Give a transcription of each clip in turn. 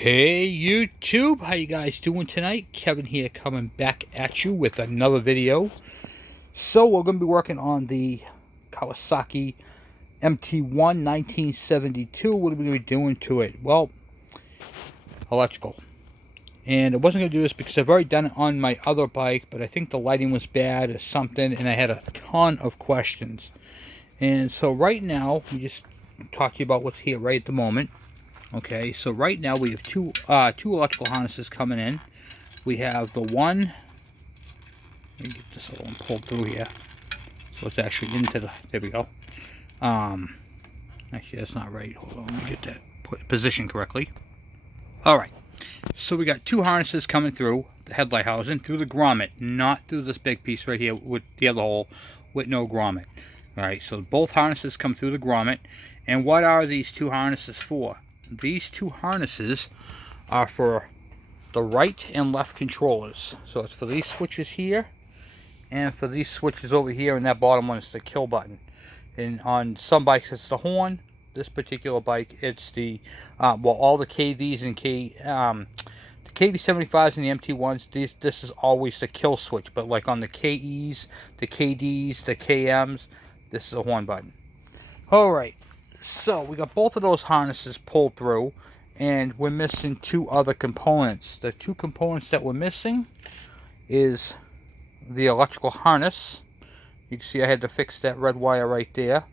Hey YouTube, how you guys doing tonight? Kevin here, coming back at you with another video. So we're going to be working on the Kawasaki MT1 1972. What are we going to be doing to it? Well, electrical. And I wasn't going to do this because I've already done it on my other bike, but I think the lighting was bad or something, and I had a ton of questions. And so right now, we just talk to you about what's here right at the moment. Okay, so right now we have two electrical harnesses coming in. We have the one, let me get this little one pulled through here. So it's actually into the, there we go. Actually that's not right, hold on, let me get that positioned correctly. Alright, so we got two harnesses coming through the headlight housing, through the grommet, not through this big piece right here with the other hole, with no grommet. Alright, so both harnesses come through the grommet. And what are these two harnesses for? These two harnesses are for the right and left controllers. So it's for these switches here and for these switches over here, and that bottom one is the kill button. And on some bikes it's the horn. This particular bike it's the well, all the KVs and the KV75s and the MT1s, this is always the kill switch, but like on the KEs, the KDs, the KMs, this is a horn button. Alright, so we got both of those harnesses pulled through, and we're missing two other components. The two components that we're missing is the electrical harness. You can see I had to fix that red wire right there.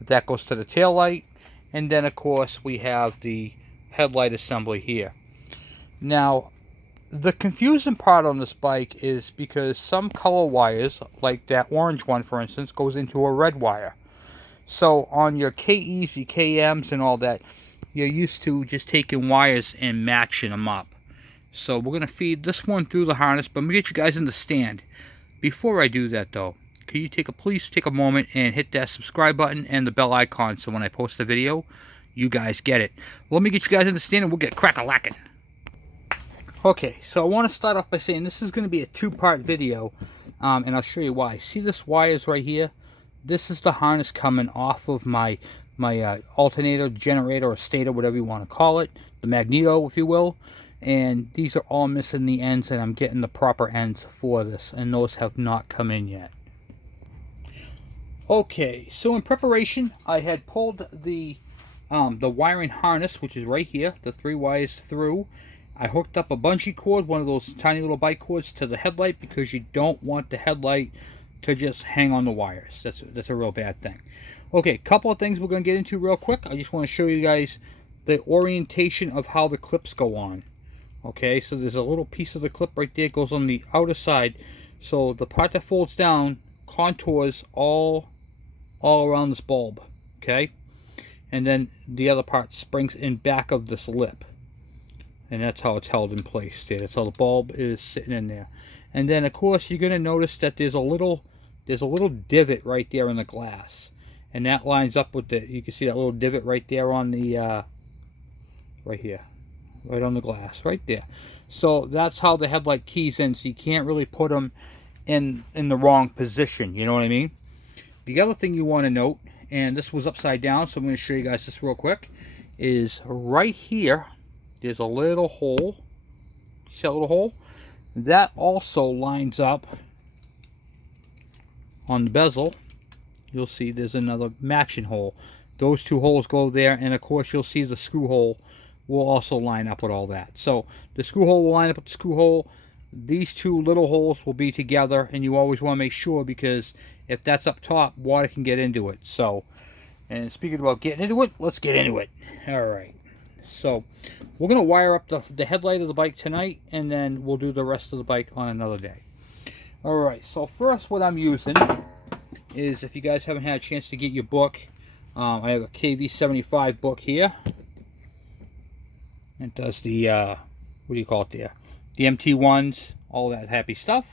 That goes to the tail light, and then of course we have the headlight assembly here. Now, the confusing part on this bike is because some color wires, like that orange one for instance, goes into a red wire. So on your KEs, your KMs and all that, you're used to just taking wires and matching them up. So we're going to feed this one through the harness, but I'm going to get you guys in the stand. Before I do that though, can you please take a moment and hit that subscribe button and the bell icon so when I post a video, you guys get it. Let me get you guys in the stand and we'll get crack-a-lackin'. Okay, so I want to start off by saying this is going to be a two-part video, and I'll show you why. See this wires right here? This is the harness coming off of my alternator, generator, or stator, whatever you want to call it, the magneto, if you will. And these are all missing the ends, and I'm getting the proper ends for this, and those have not come in yet. Okay, so in preparation, I had pulled the wiring harness, which is right here, the 3 wires through. I hooked up a bungee cord, one of those tiny little bike cords, to the headlight because you don't want the headlight to just hang on the wires. That's a real bad thing. Okay, couple of things we're going to get into real quick. I just want to show you guys the orientation of how the clips go on. Okay, so there's a little piece of the clip right there, goes on the outer side. So the part that folds down contours all around this bulb. Okay, and then the other part springs in back of this lip. And that's how it's held in place there. That's how the bulb is sitting in there. And then of course you're going to notice that there's a little divot right there in the glass, and that lines up with the, you can see that little divot right there on the right here, right on the glass right there. So that's how the headlight keys in, so you can't really put them in the wrong position, you know what I mean. The other thing you want to note, and this was upside down, so I'm going to show you guys this real quick, is right here there's a little hole. See that little hole? That also lines up on the bezel. You'll see there's another matching hole. Those two holes go there, and of course you'll see the screw hole will also line up with all that. So the screw hole will line up with the screw hole. These two little holes will be together, and you always want to make sure, because if that's up top, water can get into it. So, and speaking about getting into it, let's get into it. Alright, so we're going to wire up the headlight of the bike tonight, and then we'll do the rest of the bike on another day. Alright, so first what I'm using is, if you guys haven't had a chance to get your book, I have a KV75 book here. It does the, what do you call it there? The MT1s, all that happy stuff.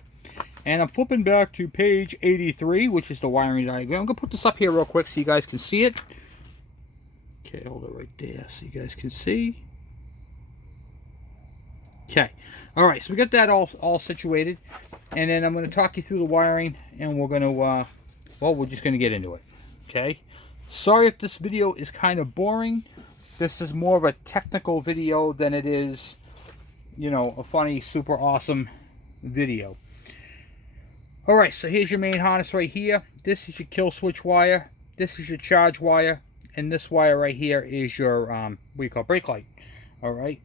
And I'm flipping back to page 83, which is the wiring diagram. I'm going to put this up here real quick so you guys can see it. Okay, hold it right there so you guys can see. Okay, alright, so we got that all situated. And then I'm going to talk you through the wiring, and we're going to, well, we're just going to get into it. Okay, sorry if this video is kind of boring. This is more of a technical video than it is, you know, a funny, super awesome video. Alright, so here's your main harness right here. This is your kill switch wire. This is your charge wire. And this wire right here is your, what you call, brake light. Alright,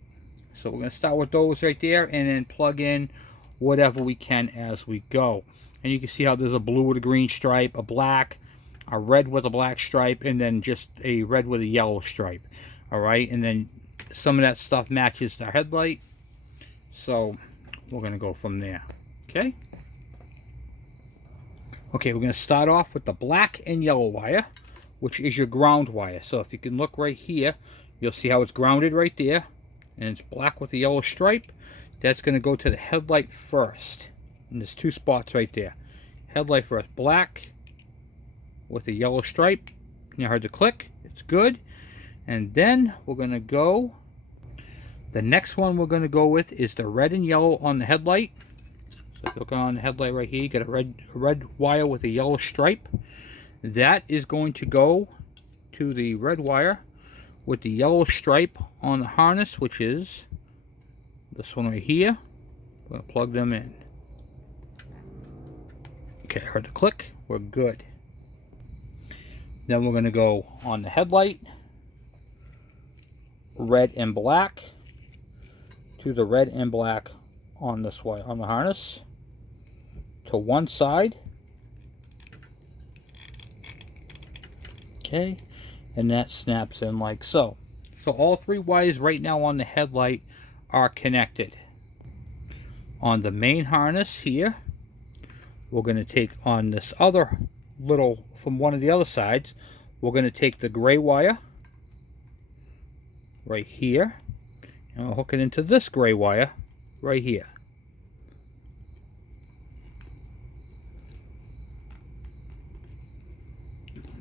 so we're going to start with those right there and then plug in whatever we can as we go. And you can see how there's a blue with a green stripe, a black, a red with a black stripe, and then just a red with a yellow stripe. Alright, and then some of that stuff matches the headlight. So we're going to go from there. Okay? Okay, we're going to start off with the black and yellow wire, which is your ground wire. So if you can look right here, you'll see how it's grounded right there. And it's black with a yellow stripe. That's going to go to the headlight first. And there's two spots right there. Headlight first, black with a yellow stripe. You heard the click. It's good. And then we're going to go, the next one we're going to go with is the red and yellow on the headlight. So if you look on the headlight right here, you got a red wire with a yellow stripe. That is going to go to the red wire with the yellow stripe on the harness, which is this one right here. I'm going to plug them in. Okay, I heard the click. We're good. Then we're going to go on the headlight, red and black, to the red and black on this wire, on the harness, to one side. Okay, and that snaps in like so. So all three wires right now on the headlight are connected. On the main harness here, we're going to take on this other little, from one of the other sides, we're going to take the gray wire right here, and we'll hook it into this gray wire right here.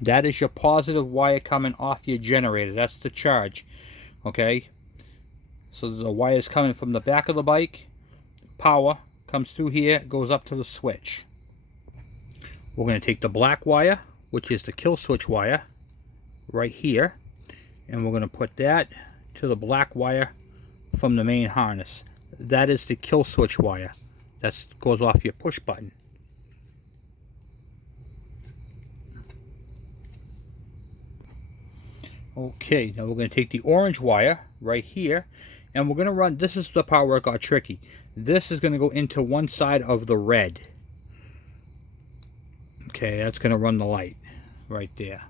That is your positive wire coming off your generator. That's the charge. Okay? So the wire is coming from the back of the bike. Power comes through here, goes up to the switch. We're going to take the black wire, which is the kill switch wire, right here. And we're going to put that to the black wire from the main harness. That is the kill switch wire. That goes off your push button. Okay, now we're going to take the orange wire right here, and we're going to run, this is the part where it got tricky. This is going to go into one side of the red. Okay, that's going to run the light right there.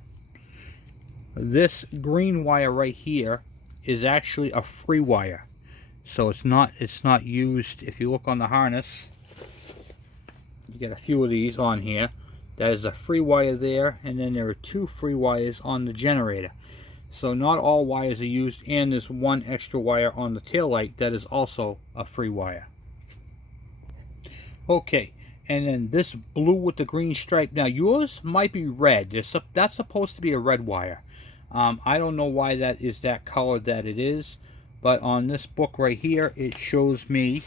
This green wire right here is actually a free wire. So it's not used. If you look on the harness, you get a few of these on here. That is a free wire there, and then there are two free wires on the generator. So not all wires are used, and there's one extra wire on the tail light that is also a free wire. Okay, and then this blue with the green stripe. Now yours might be red. That's supposed to be a red wire. I don't know why that is that color that it is, but on this book right here, it shows me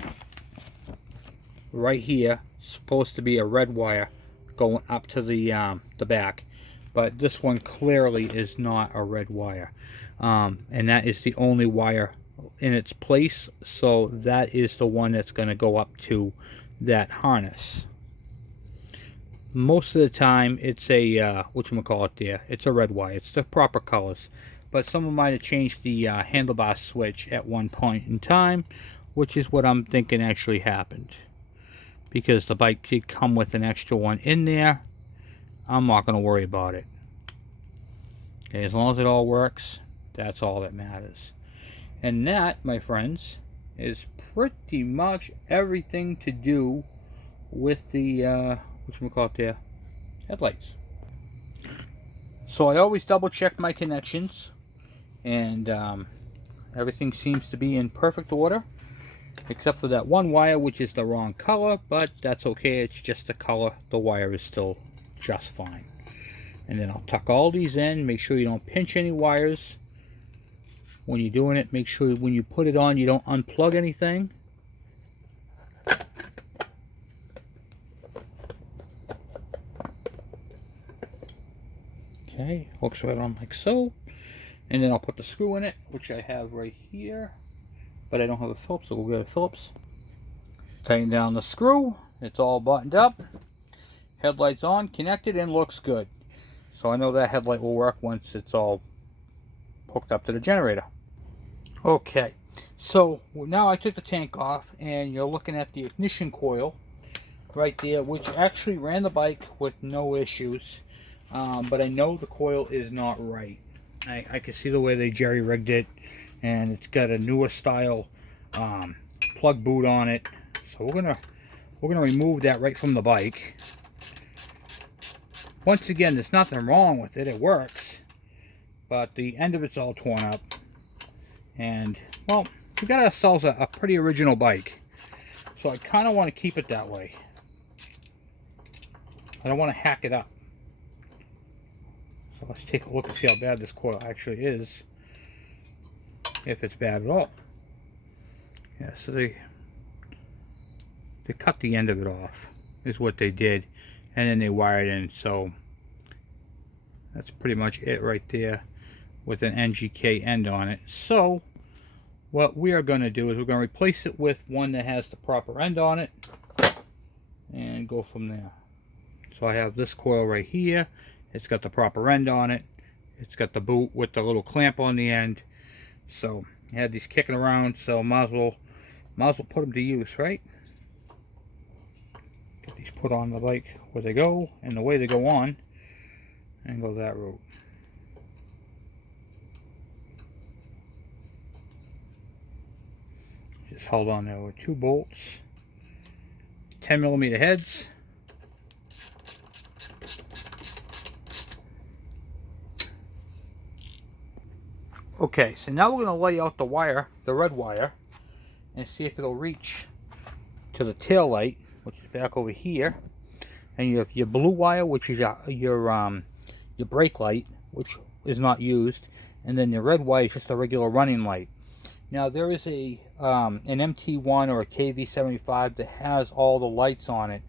right here supposed to be a red wire going up to the back. But this one clearly is not a red wire, and that is the only wire in its place, so that is the one that's going to go up to that harness. Most of the time it's a whatchamacallit there, it's a red wire. It's the proper colors, but someone might have changed the handlebar switch at one point in time, which is what I'm thinking actually happened, because the bike did come with an extra one in there. I'm not going to worry about it. Okay, as long as it all works, that's all that matters. And that, my friends, is pretty much everything to do with the whatchamacallit there, headlights. So I always double check my connections, and everything seems to be in perfect order, except for that one wire, which is the wrong color, but that's okay. It's just the color. The wire is still just fine. And then I'll tuck all these in. Make sure you don't pinch any wires when you're doing it. Make sure when you put it on, you don't unplug anything. Okay, hooks right on like so. And then I'll put the screw in it, which I have right here, but I don't have a Phillips, so we'll get a Phillips. Tighten down the screw. It's all buttoned up. Headlights on, connected, and looks good. So I know that headlight will work once it's all hooked up to the generator. Okay, so now I took the tank off, and you're looking at the ignition coil right there, which actually ran the bike with no issues, but I know the coil is not right. I can see the way they jerry-rigged it, and it's got a newer style plug boot on it. So we're gonna remove that right from the bike. Once again, there's nothing wrong with it, it works, but the end of it's all torn up. And well, we got ourselves a pretty original bike, so I kind of want to keep it that way. I don't want to hack it up. So let's take a look and see how bad this coil actually is, if it's bad at all. Yeah, so they cut the end of it off, is what they did, and then they wired in. So that's pretty much it right there, with an NGK end on it. So what we are going to do is we're going to replace it with one that has the proper end on it, and go from there. So I have this coil right here. It's got the proper end on it. It's got the boot with the little clamp on the end. So I had these kicking around, so might as well put them to use, right? Get these put on the bike where they go and the way they go on, and go that route. Just held on there with 2 bolts, 10mm heads. Okay, so now we're going to lay out the wire, the red wire, and see if it'll reach to the tail light, which is back over here. And you have your blue wire, which is your brake light, which is not used, and then the red wire is just a regular running light. Now there is an MT1 or a KV75 that has all the lights on it,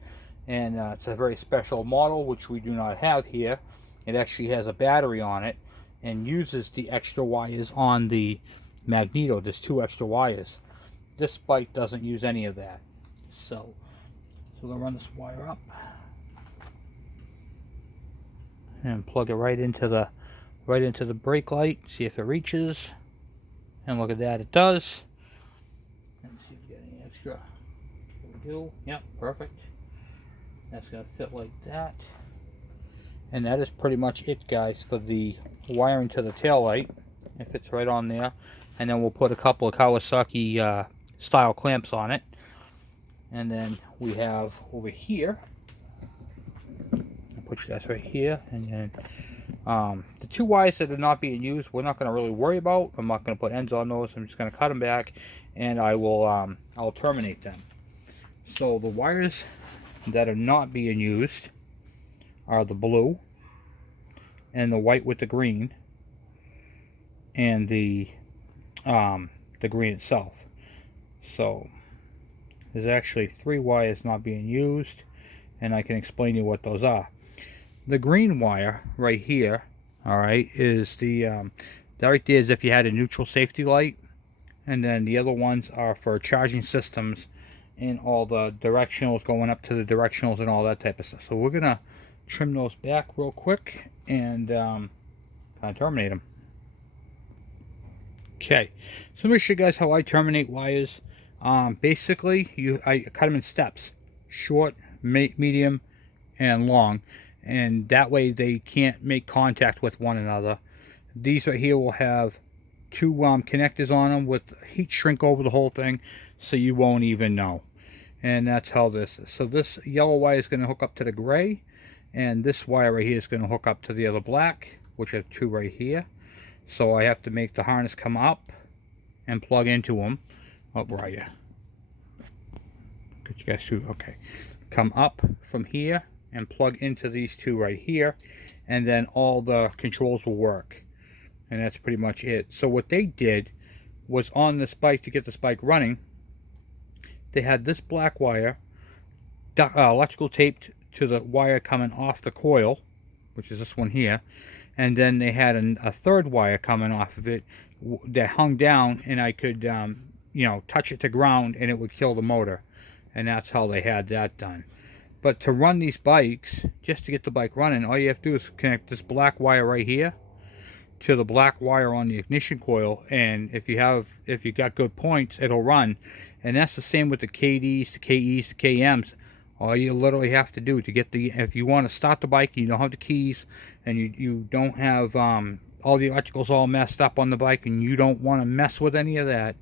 and it's a very special model, which we do not have here. It actually has a battery on it and uses the extra wires on the magneto. There's 2 extra wires. This bike doesn't use any of that. So we're gonna run this wire up and plug it right into the brake light. See if it reaches. And look at that, it does. Let me see if we get any extra. Here we go. Yep, perfect. That's gonna fit like that. And that is pretty much it, guys, for the wiring to the tail light. It fits right on there. And then we'll put a couple of Kawasaki style clamps on it. And then we have over here, I'll put you guys right here, and then the 2 wires that are not being used, we're not going to really worry about. I'm not going to put ends on those. I'm just going to cut them back, and I will I'll terminate them. So the wires that are not being used are the blue and the white with the green, and the green itself. So there's actually 3 wires not being used, and I can explain to you what those are. The green wire right here, all right, is that right there is if you had a neutral safety light, and then the other ones are for charging systems and all the directionals, going up to the directionals and all that type of stuff. So we're gonna trim those back real quick and kind of terminate them. Okay, so let me show you guys how I terminate wires. Basically, I cut them in steps: short, medium, and long, and that way they can't make contact with one another. These right here will have 2 connectors on them with heat shrink over the whole thing, so you won't even know. And that's how this is. So this yellow wire is going to hook up to the gray, and this wire right here is going to hook up to the other black, which are 2 right here. So I have to make the harness come up and plug into them. Oh, where are you? Get you guys through. Okay, come up from here and plug into these 2 right here, and then all the controls will work. And that's pretty much it. So what they did was, on this bike, to get this bike running, they had this black wire electrical taped to the wire coming off the coil, which is this one here, and then they had a third wire coming off of it that hung down, and I could you know, touch it to ground and it would kill the motor. And that's how they had that done. But to run these bikes, just to get the bike running, all you have to do is connect this black wire right here to the black wire on the ignition coil, and if you got good points, it'll run. And that's the same with the KDs, the KEs, the KMs. All you literally have to do to get the, if you want to start the bike, you don't have the keys, and you don't have all the electricals all messed up on the bike, and you don't want to mess with any of that,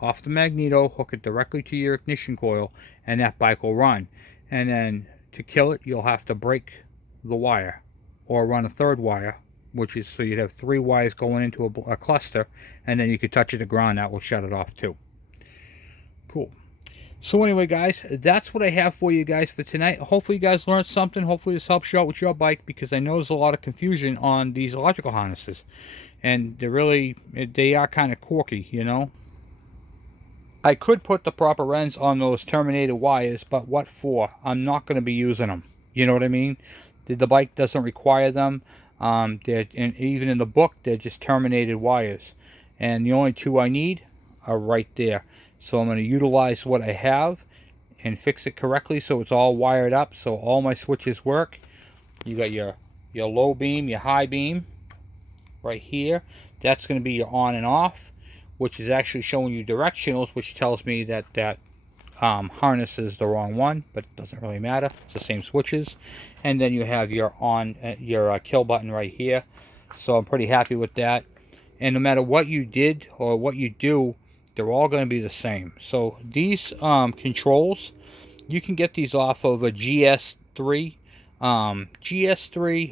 off the magneto, hook it directly to your ignition coil, and that bike will run. And then to kill it, you'll have to break the wire or run a third wire, which is, so you'd have 3 wires going into a cluster, and then you could touch it to ground. That will shut it off too. Cool. So anyway, guys, that's what I have for you guys for tonight. Hopefully you guys learned something. Hopefully this helps you out with your bike, because I know there's a lot of confusion on these electrical harnesses, and they are kind of quirky, you know. I could put the proper ends on those terminated wires, but what for? I'm not going to be using them. You know what I mean? The bike doesn't require them. And even in the book, they're just terminated wires. And the only 2 I need are right there. So I'm going to utilize what I have and fix it correctly so it's all wired up, so all my switches work. You got your low beam, your high beam right here. That's going to be your on and off, which is actually showing you directionals, which tells me that harness is the wrong one, but it doesn't really matter. It's the same switches. And then you have your kill button right here. So I'm pretty happy with that. And no matter what you did or what you do, they're all going to be the same. So these controls, you can get these off of a GS3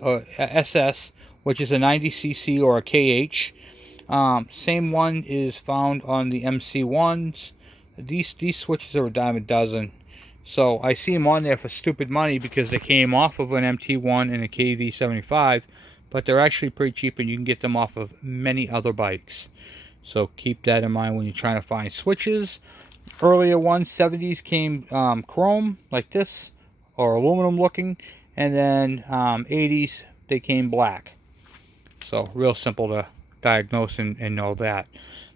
or SS, which is a 90cc or a KH. Same one is found on the MC1s. These switches are a dime a dozen. So I see them on there for stupid money because they came off of an MT1 and a KV75, but they're actually pretty cheap, and you can get them off of many other bikes. So keep that in mind when you're trying to find switches. Earlier ones, 70s, came chrome like this, or aluminum looking, and then 80s, they came black. So real simple to diagnose and know that.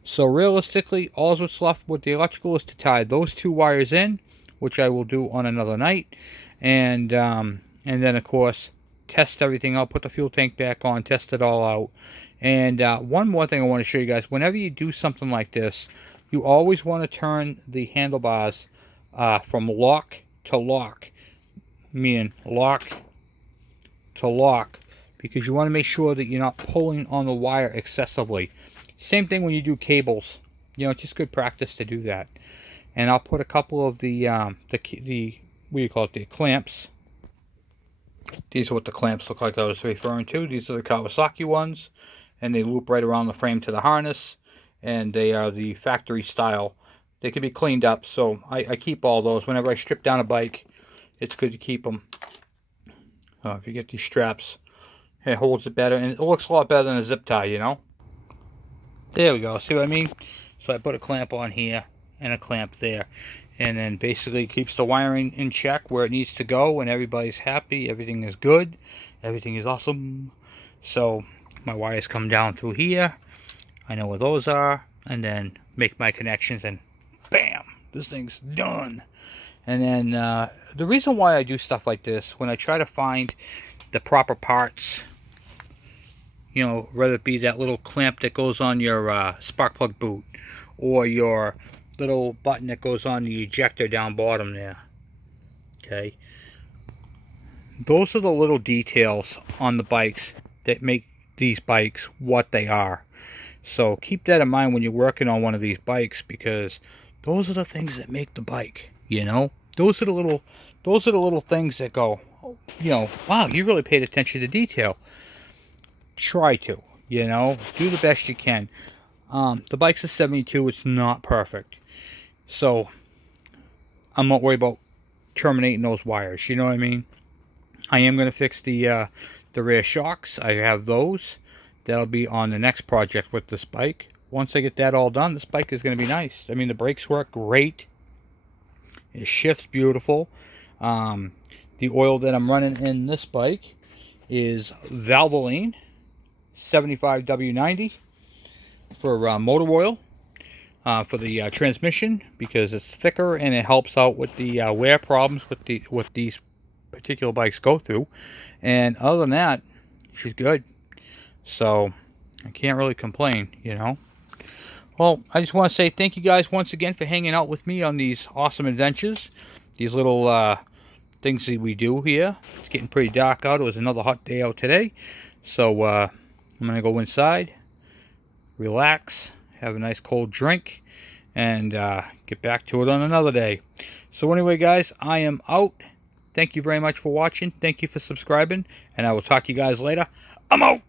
So realistically, all that's left with the electrical is to tie those 2 wires in, which I will do on another night, and then of course test everything out, put the fuel tank back on, test it all out. And one more thing I want to show you guys: whenever you do something like this, you always want to turn the handlebars from lock to lock, meaning lock to lock, because you want to make sure that you're not pulling on the wire excessively. Same thing when you do cables. You know, it's just good practice to do that. And I'll put a couple of the what do you call it, the clamps. These are what the clamps look like I was referring to. These are the Kawasaki ones, and they loop right around the frame to the harness, and they are the factory style. They can be cleaned up, so I keep all those. Whenever I strip down a bike, it's good to keep them. If you get these straps, it holds it better, and it looks a lot better than a zip tie, you know. There we go. See what I mean? So I put a clamp on here and a clamp there, and then basically keeps the wiring in check where it needs to go, and everybody's happy, everything is good, everything is awesome. So my wires come down through here, I know where those are, and then make my connections, and bam, this thing's done. And then the reason why I do stuff like this, when I try to find the proper parts, you know, whether it be that little clamp that goes on your spark plug boot, or your little button that goes on the ejector down bottom there. Okay, those are the little details on the bikes that make these bikes what they are. So keep that in mind when you're working on one of these bikes, because those are the things that make the bike, you know. Those are the little things that go, you know, wow, you really paid attention to detail. Try to, you know, do the best you can. The bike's a 72, it's not perfect, so I'm not worried about terminating those wires, you know what I mean. I am going to fix the rear shocks. I have those. That'll be on the next project with this bike. Once I get that all done, this bike is going to be nice. I mean, the brakes work great, it shifts beautiful. The oil that I'm running in this bike is Valvoline, KV75W90 for motor oil. For the transmission, because it's thicker and it helps out with the wear problems with these particular bikes go through. And other than that, she's good. So I can't really complain, you know. Well, I just want to say thank you guys once again for hanging out with me on these awesome adventures. These little things that we do here. It's getting pretty dark out. It was another hot day out today. So I'm going to go inside, relax, have a nice cold drink, and get back to it on another day. So anyway, guys, I am out. Thank you very much for watching. Thank you for subscribing, and I will talk to you guys later. I'm out.